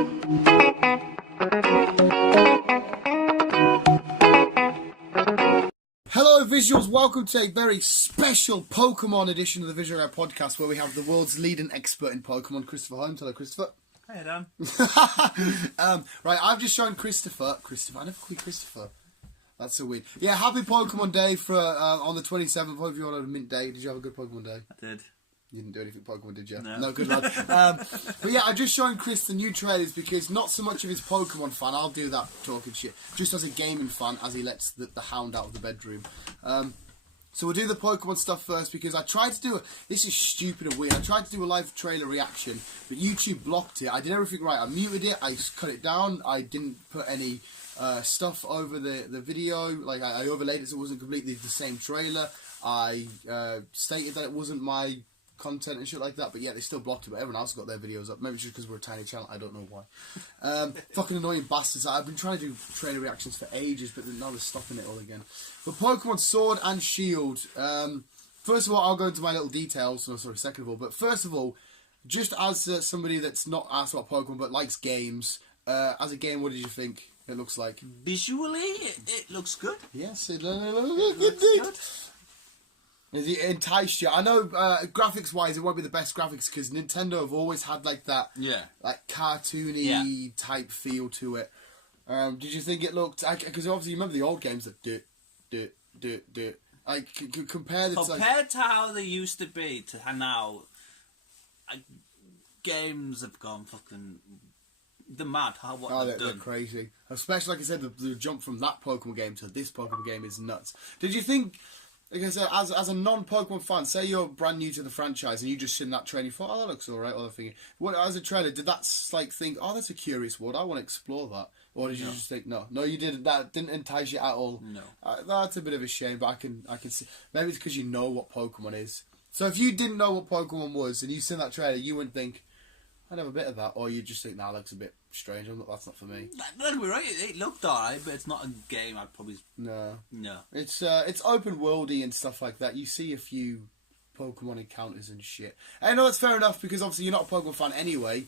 Hello visuals, welcome to a very special Pokemon edition of the Visual Rare Podcast where we have the world's leading expert in Pokemon, Christopher Holmes. Hello Christopher. Hey Dan. Right, I've just shown Christopher, I never call you Christopher. That's so weird. Yeah, happy Pokemon Day for on the 27th. Hope you all had a mint day. Did you have a good Pokemon Day? I did. You didn't do anything Pokemon, did you? No. Good lad. But yeah, I've just shown Chris the new trailers because not so much of his Pokemon fan, I'll do that talking shit, just as a gaming fan as he lets the hound out of the bedroom. So we'll do the Pokemon stuff first because I tried to do this is stupid and weird, I tried to do a live trailer reaction, but YouTube blocked it. I did everything right. I muted it, I cut it down, I didn't put any stuff over the video, like I overlaid it so it wasn't completely the same trailer. I stated that it wasn't my content and shit like that, but yeah, they still blocked it, but everyone else got their videos up. Maybe it's just because we're a tiny channel, I don't know why. Fucking annoying bastards. I've been trying to do trailer reactions for ages, but now they're stopping it all again. But Pokemon Sword and Shield, first of all, I'll go into my little details, second of all, but first of all, just as somebody that's not asked about Pokemon but likes games, as a game, what did you think it looks like? Visually, it looks good. Yes, it looks good. Has it enticed you? I know graphics wise it won't be the best graphics because Nintendo have always had like that like cartoony type feel to it. Did you think it looked, because obviously you remember the old games that do like compared to how they used to be to now, games have gone fucking they're mad they're crazy, especially like I said, the jump from that Pokemon game to this Pokemon game is nuts. Did you think, like I said, as a non-Pokemon fan, say you're brand new to the franchise and you just seen that trailer, you thought, oh, that looks alright, or thinking, what, as a trailer, did that like think, oh, that's a curious world, I want to explore that? Or did you just think, no, you didn't, that didn't entice you at all? No. That's a bit of a shame, but I can see, maybe it's because you know what Pokemon is. So if you didn't know what Pokemon was and you seen that trailer, you wouldn't think, I'd have a bit of that, or you just think, nah, that looks a bit strange, that's not for me. Don't be right, it looked alright, but it's not a game I'd probably... No. No. It's open worldy and stuff like that. You see a few Pokemon encounters and shit. I know that's fair enough because obviously you're not a Pokemon fan anyway.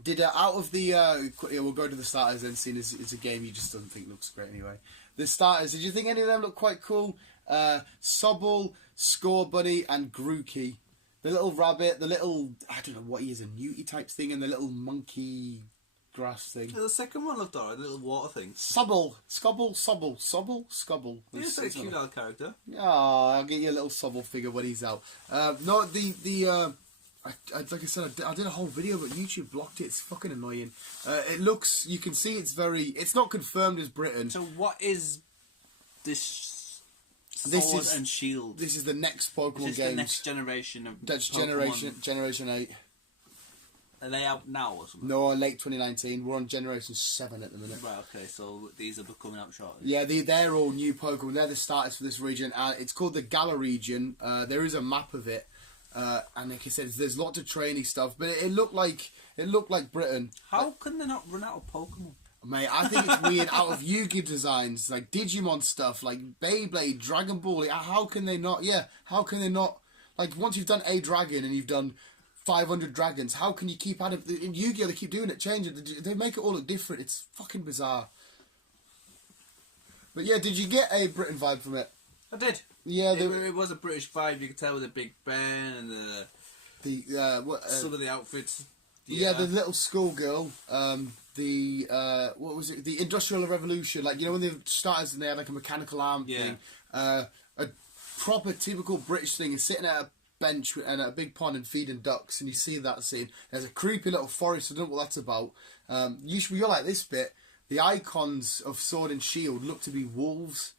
Did out of the we'll go to the starters then, seeing as it's a game you just don't think looks great anyway. The starters, did you think any of them look quite cool? Sobble, Scorbunny and Grookey. The little rabbit, the little, I don't know what he is, a newty type thing, and the little monkey grass thing. Yeah, the second one looked alright, the little water thing. Sobble. He's a cute little character. Yeah, I'll get you a little Sobble figure when he's out. No, like I said, I did a whole video, but YouTube blocked it. It's fucking annoying. It looks, you can see it's not confirmed as Britain. So what is this? Sword and Shield. This is the next Pokemon game. Is this the next generation of That's Pokemon? Generation 8. Are they out now or something? No, late 2019. We're on Generation 7 at the minute. Right, okay, so these are coming out shortly. Yeah, they're all new Pokemon. They're the starters for this region. It's called the Galar region. There is a map of it. And like I said, there's lots of training stuff. But it looked like Britain. How can they not run out of Pokemon? Mate, I think it's weird. Out of Yu-Gi designs, like Digimon stuff, like Beyblade, Dragon Ball, how can they not? Yeah, how can they not? Like, once you've done a dragon and you've done 500 dragons, how can you keep adding? In Yu-Gi-Oh, they keep doing it, changing it. They make it all look different. It's fucking bizarre. But yeah, did you get a Britain vibe from it? I did. Yeah, it was a British vibe. You could tell with the Big Ben and some of the outfits. Yeah, the little schoolgirl. What was it? The Industrial Revolution. Like, you know when the starters and they had like a mechanical arm thing. A proper typical British thing is sitting at a bench and at a big pond and feeding ducks, and you see that scene. There's a creepy little forest. I don't know what that's about. You're like this bit. The icons of Sword and Shield look to be wolves.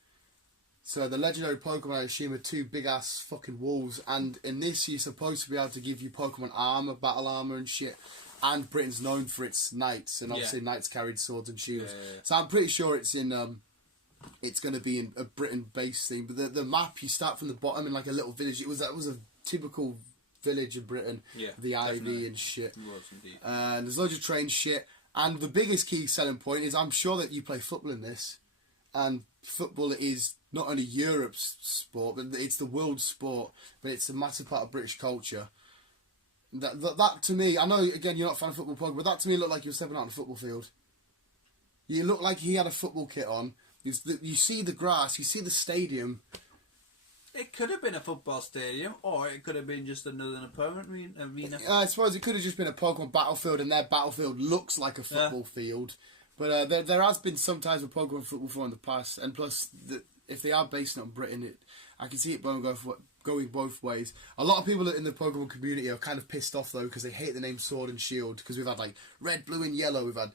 So the legendary Pokemon, I assume, are two big-ass fucking wolves. And in this, you're supposed to be able to give you Pokemon armor, battle armor and shit. And Britain's known for its knights. And obviously knights carried swords and shields. Yeah. So I'm pretty sure it's in... it's going to be in a Britain-based thing. But the map, you start from the bottom in like a little village. That was a typical village in Britain. Yeah, the ivy and shit. It was indeed. And there's loads of train shit. And the biggest key selling point is I'm sure that you play football in this. And football is... not only Europe's sport, but it's the world's sport. But it's a massive part of British culture. That to me, I know again you're not a fan of football Pokemon, but that to me looked like you were stepping out on a football field. You look like he had a football kit on. You see the grass, you see the stadium. It could have been a football stadium, or it could have been just another opponent arena. I suppose it could have just been a Pokemon battlefield, and their battlefield looks like a football field. But there has been some times with Pokemon football before in the past, and plus, if they are based on Britain, I can see it going both ways. A lot of people in the Pokemon community are kind of pissed off though because they hate the name Sword and Shield, because we've had like Red, Blue, and Yellow, we've had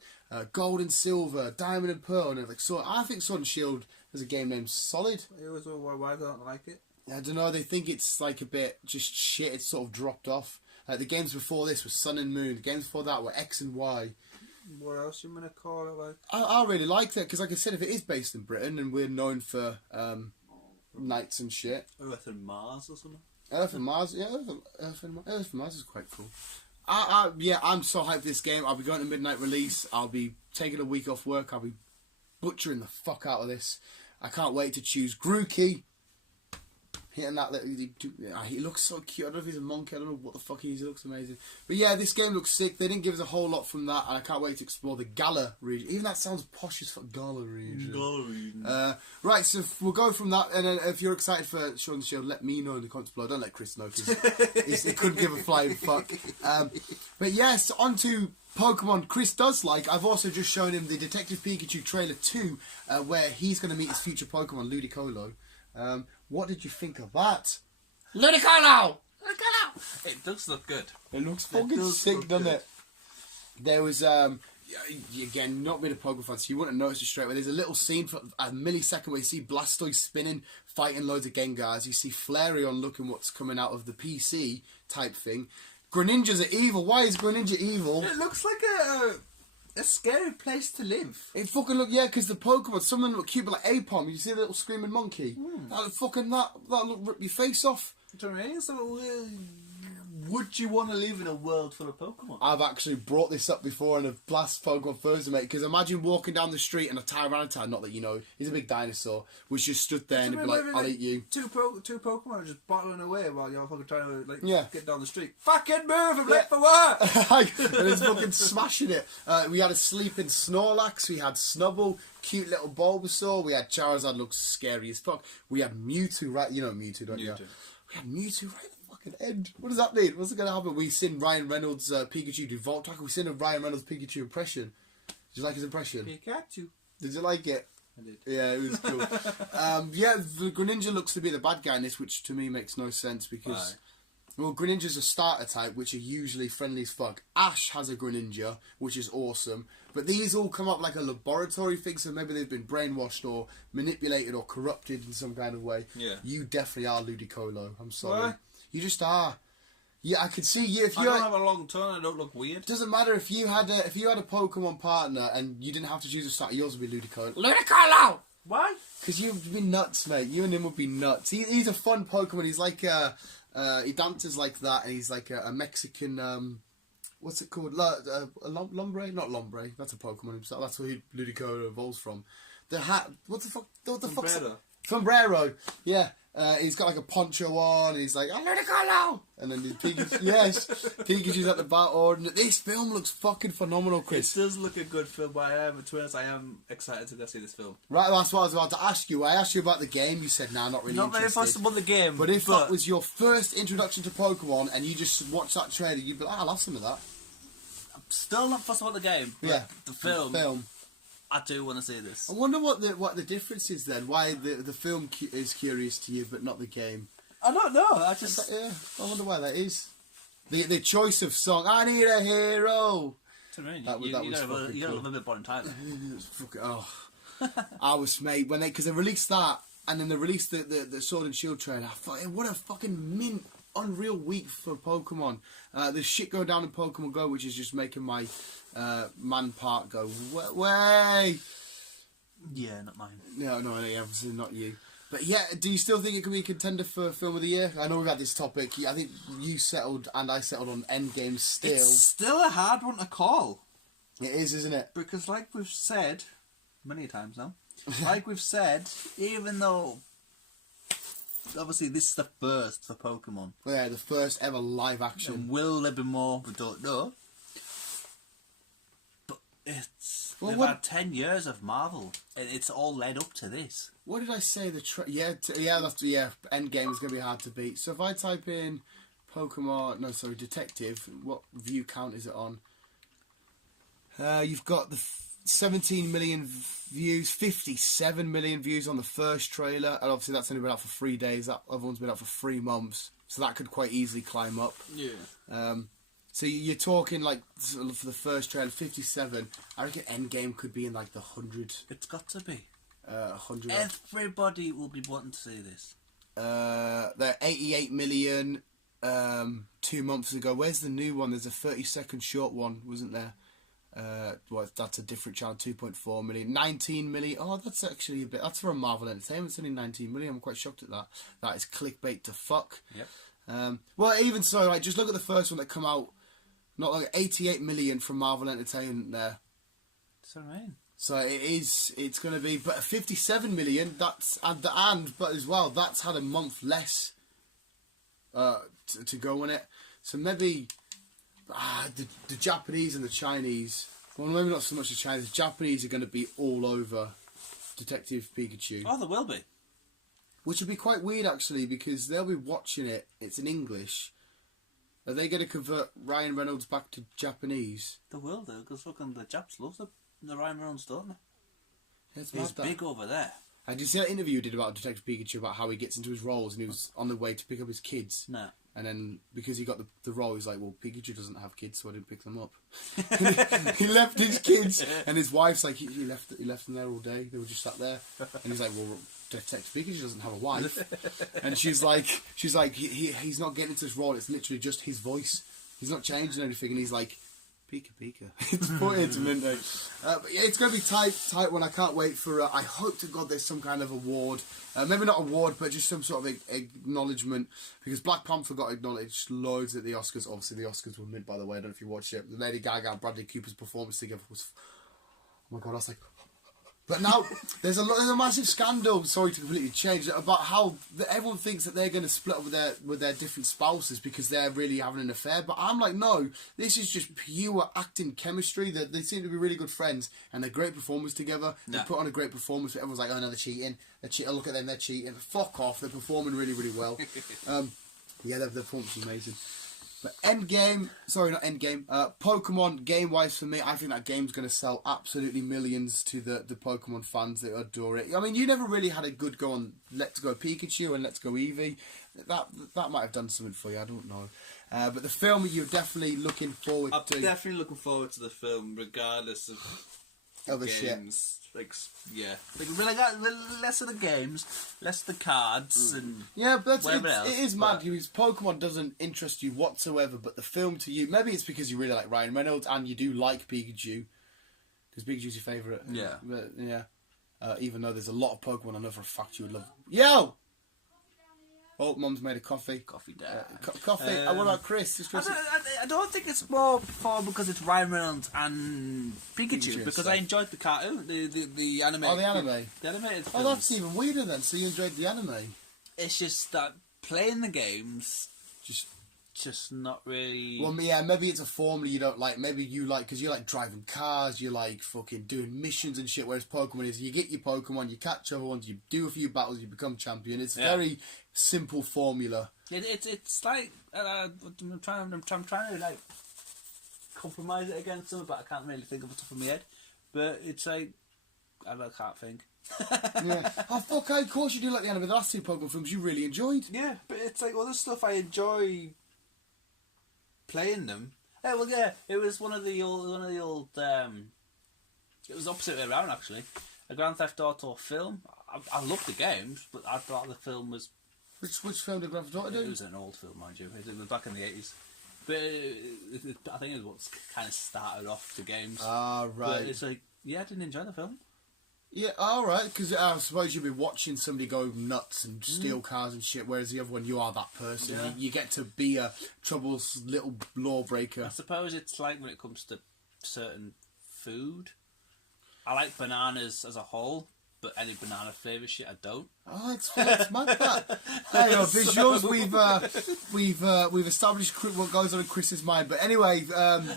Gold and Silver, Diamond and Pearl, and like Sword. I think Sword and Shield as a game name's solid. Why don't I like it? I don't know. They think it's like a bit just shit. It's sort of dropped off. The games before this were Sun and Moon. The games before that were X and Y. What else you gonna call it? Like I really like that because, like I said, if it is based in Britain and we're known for knights and shit, Earth and Mars or something. Earth and Mars, yeah, Earth and Mars is quite cool. Yeah, I'm so hyped for this game. I'll be going to midnight release. I'll be taking a week off work. I'll be butchering the fuck out of this. I can't wait to choose Grookey. Hitting that little, he looks so cute. I don't know if he's a monkey. I don't know what the fuck he is. He looks amazing. But yeah, this game looks sick. They didn't give us a whole lot from that, and I can't wait to explore the Galar region. Even that sounds posh as fuck. Galar region. Right, so we'll go from that, and then if you're excited for Sword and Shield, let me know in the comments below. Don't let Chris know, because he couldn't give a flying fuck. But yes, on to Pokemon Chris does like. I've also just shown him the Detective Pikachu trailer 2, where he's going to meet his future Pokemon, Ludicolo. What did you think of that? Ludicolo! Ludicolo! It does look good. It looks fucking sick, doesn't it? There was, again, not being a Pokemon fan, so you wouldn't notice it straight away. There's a little scene for a millisecond where you see Blastoise spinning, fighting loads of Gengars. You see Flareon looking what's coming out of the PC type thing. Greninjas are evil. Why is Greninja evil? It looks like a scary place to live. It fucking look, yeah, because the Pokemon, some of them look cute, but like Apom, you see the little screaming monkey? That'll rip your face off. Do you know what I mean? So, would you want to live in a world full of Pokemon? I've actually brought this up before in a Blast Pokemon Thursday, mate, because imagine walking down the street and a Tyranitar, not that you know, he's a big dinosaur, was just stood there and he'd be like, I'll eat you. Two Pokemon are just battling away while you're fucking trying to get down the street. Fucking move, I'm late for work! And he's fucking smashing it. We had a sleeping Snorlax, we had Snubbull, cute little Bulbasaur, we had Charizard, looks scary as fuck. We had Mewtwo, right? You know Mewtwo, don't you? We had Mewtwo right at the fucking end. What does that mean? What's going to happen? We've seen Ryan Reynolds' Pikachu do Volt Tackle. We've seen a Ryan Reynolds Pikachu impression. Did you like his impression? Pikachu. Did you like it? I did. Yeah, it was cool. Yeah, the Greninja looks to be the bad guy in this, which to me makes no sense because... Well, Greninja's a starter type, which are usually friendly as fuck. Ash has a Greninja, which is awesome. But these all come up like a laboratory thing, so maybe they've been brainwashed or manipulated or corrupted in some kind of way. Yeah. You definitely are Ludicolo. I'm sorry. What? You just are. Yeah, I could see you. If you don't have a long tongue, I don't look weird. Doesn't matter if you had a Pokemon partner and you didn't have to choose a starter, yours would be Ludicolo. Ludicolo! Why? Because you'd be nuts, mate. You and him would be nuts. He's a fun Pokemon. He's like he dances like that, and he's like a Mexican. What's it called? Lombre? Not Lombre. That's a Pokemon himself. That's where Ludicolo evolves from. The hat. What the fuck? What the fuck? Sombrero. Yeah. He's got like a poncho on. And he's like, I'm Ludicolo! And then Pikachu. Yes. Pikachu's at the battle. And this film looks fucking phenomenal, Chris. It does look a good film, but I am excited to go see this film. Right, that's what I was about to ask you. I asked you about the game. You said, nah, not really interested. Not very fussed about the game. But if that was your first introduction to Pokemon and you just watched that trailer, you'd be like, I'll have some of that. I'm still not fussed about the game. But yeah. The film. I do want to see this. I wonder what the difference is then. Why the film is curious to you, but not the game. I don't know. I wonder why that is. The choice of song. I need a hero. You got a little bit Bonnie Tyler. I was mate when because they released that and then they released the Sword and Shield trailer. I thought, what a fucking mint. Unreal week for Pokemon. There's shit going down in Pokemon Go, which is just making my man part go way. Yeah, not mine. No, obviously not you. But yeah, do you still think it could be a contender for Film of the Year? I know we've had this topic. I think you settled and I settled on Endgame still. It's still a hard one to call. It is, isn't it? Because like we've said many times now, even though obviously this is the first for Pokemon. Yeah, the first ever live action. And will there be more? We don't know. But we've had 10 years of Marvel, and it's all led up to this. What did I say? Endgame is going to be hard to beat. So if I type in Pokemon, Detective, what view count is it on? You've got the 17 million views, 57 million views on the first trailer, and obviously that's only been out for 3 days. That other one's been out for 3 months, so that could quite easily climb up. Yeah. So you're talking like for the first trailer, 57. I reckon Endgame could be in like the 100. It's got to be. 100. Everybody will be wanting to see this. They're 88 million 2 months ago. Where's the new one? There's a 30-second short one, wasn't there? That's a different channel. 2.4 million, 19 million. Oh, that's actually a bit. That's for a Marvel Entertainment. It's only 19 million. I'm quite shocked at that. That is clickbait to fuck. Yep. Well, even so, like, just look at the first one that come out. Not like 88 million from Marvel Entertainment there. That's what I mean. So it's going to be, but 57 million. That's but as well, that's had a month less to go on it. So maybe. The Japanese and the Chinese, well, maybe not so much the Chinese, the Japanese are going to be all over Detective Pikachu. Oh, there will be. Which would be quite weird, actually, because they'll be watching it, it's in English. Are they going to convert Ryan Reynolds back to Japanese? They will do, because fucking the Japs love the Ryan Reynolds, don't they? It's He's big over there. Did you see that interview he did about Detective Pikachu, about how he gets into his roles and he was on the way to pick up his kids? No. And then, because he got the role, he's like, well, Pikachu doesn't have kids, so I didn't pick them up. He left his kids, and his wife's like, he left them there all day. They were just sat there. And he's like, well, Detective Pikachu doesn't have a wife. And she's like, he's not getting into this role, it's literally just his voice. He's not changing anything, and he's like, Pika Pika. It's mint, but yeah, it's going to be tight one. I can't wait for. I hope to God there's some kind of award, maybe not award, but just some sort of acknowledgement, because Black Panther got acknowledged loads at the Oscars. Obviously, the Oscars were mint, by the way. I don't know if you watched it. Lady Gaga and Bradley Cooper's performance together was. Oh my God, I was like. But now there's a massive scandal. Sorry to completely change it, about how everyone thinks that they're going to split up with their different spouses because they're really having an affair. But I'm like, no, this is just pure acting chemistry. They seem to be really good friends and they're great performers together. No. They put on a great performance. But everyone's like, oh no, they're cheating. Oh, look at them, they're cheating. Fuck off. They're performing really, really well. Yeah, their performance is amazing. But Pokemon, game-wise for me, I think that game's going to sell absolutely millions to the Pokemon fans that adore it. I mean, you never really had a good go on Let's Go Pikachu and Let's Go Eevee. That might have done something for you, I don't know. But the film, you're definitely looking forward to. I'm definitely looking forward to the film, regardless of other games. Like, yeah, less of the games, less of the cards, and yeah, but else, it is mad because Pokemon doesn't interest you whatsoever, but the film to you, maybe it's because you really like Ryan Reynolds and you do like Pikachu, because Pikachu's your favourite. Yeah, but yeah. Even though there's a lot of Pokemon, I know for a fact you would love. Yo. Oh, Mum's made a coffee. Coffee, Dad. Coffee. What about Chris? I don't think it's more fun because it's Ryan Reynolds and Pikachu because I enjoyed the cartoon, the anime. Oh, the anime. The animated films. Oh, that's even weirder then. So you enjoyed the anime? It's just that playing the games, just not really. Well, yeah, maybe it's a formula you don't like. Maybe you like because you like driving cars, you like fucking doing missions and shit. Whereas Pokemon is you get your Pokemon, you catch other ones, you do a few battles, you become champion. It's very simple formula. It's like I'm trying to like compromise it against something, but I can't really think of the top of my head. But it's like I can't think. Yeah. Oh fuck! Of course you do like the anime. The last two Pokemon films you really enjoyed. Yeah, but it's like other stuff I enjoy playing them. Yeah, well, yeah, it was one of the old. It was the opposite way around actually. A Grand Theft Auto film. I loved the games, but I thought the film was. Which film did Grand Theft Auto do? It was an old film, mind you. It was back in the 80s. But I think it was what kind of started off the games. Ah, right. But it's like, yeah, I didn't enjoy the film. Yeah, alright, because I suppose you'd be watching somebody go nuts and steal cars and shit, whereas the other one, you are that person. Yeah. You get to be a troublous little lawbreaker. I suppose it's like when it comes to certain food. I like bananas as a whole, but any banana flavour shit, I don't. Oh, it's mad that. Hey, visuals. We've established what goes on in Chris's mind. But anyway,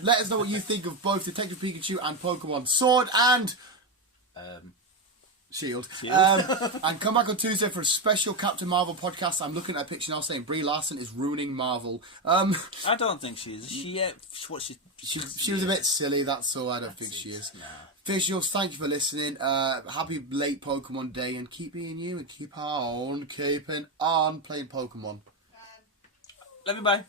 let us know what you think of both Detective Pikachu and Pokemon Sword and Shield. And come back on Tuesday for a special Captain Marvel podcast. I'm looking at a picture now saying Brie Larson is ruining Marvel. I don't think she is. She was a bit silly, that's all. I don't think she is. Nah. Visuals, thank you for listening. Happy late Pokemon Day, and keep being you and keeping on playing Pokemon. Love you, bye.